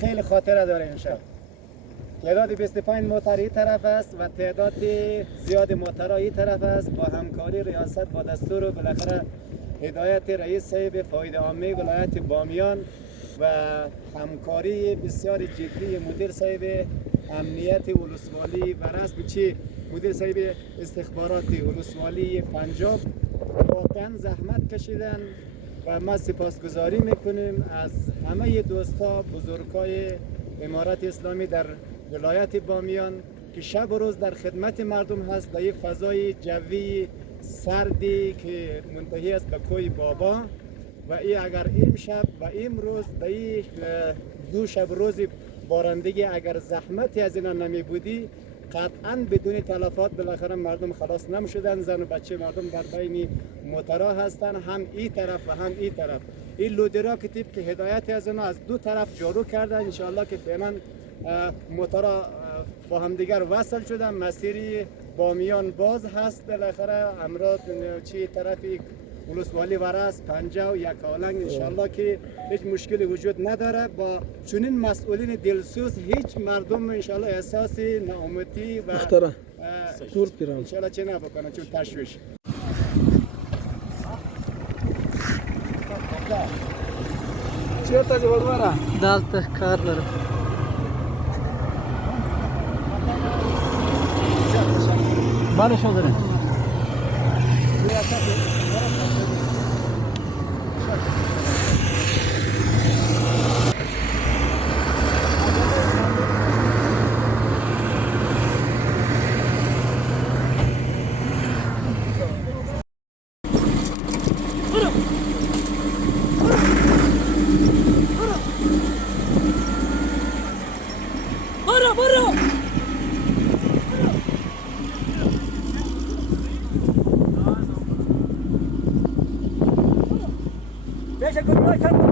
خیلی خاطره داره امشب. تعداد 25 موتر این طرف است و تعداد زیاد موترها این طرف است. با همکاری ریاست با دستور و بالاخره هدایت رئیس صاحب فایده عامه ولایت بامیان و همکاری بسیار جدی مدیر صاحب امنیت ولسوالی و رسم چی مدیر صاحب استخبارات ولسوالی پنجاب واقعا زحمت کشیدن و ما سپاسگزاری میکنیم از همه دوستا بزرگای امارت اسلامی در ولایت بامیان که شب و روز در خدمت مردم هست در این فضای جوی سردی که منتهی است به کوی بابا و این اگر امشب و امروز در این دو شب روز بارندگی اگر زحمتی از اینا نمی بودی قطعا بدون تلفات بالاخره مردم خلاص نمیشدن. زن و بچه مردم در بین موترها هستن، هم این طرف و هم این طرف. این لودرا که طبق هدایت از اینا از دو طرف جارو کردن، انشاءالله که فعلا موترها با هم دیگر وصل شدن، مسیری بامیان باز هست. بالاخره امراض چی طرفی ولسوالی ورس پنجه و یک آلنگ انشاءالله که هیچ مشکلی وجود نداره. با چنین مسئولین دلسوز هیچ مردم انشاءالله احساس ناامیدی و انشاءالله چه نبکنه چون تشویش. چیه تازه بردواره؟ دالته کار داره. بله شده Deixa que eu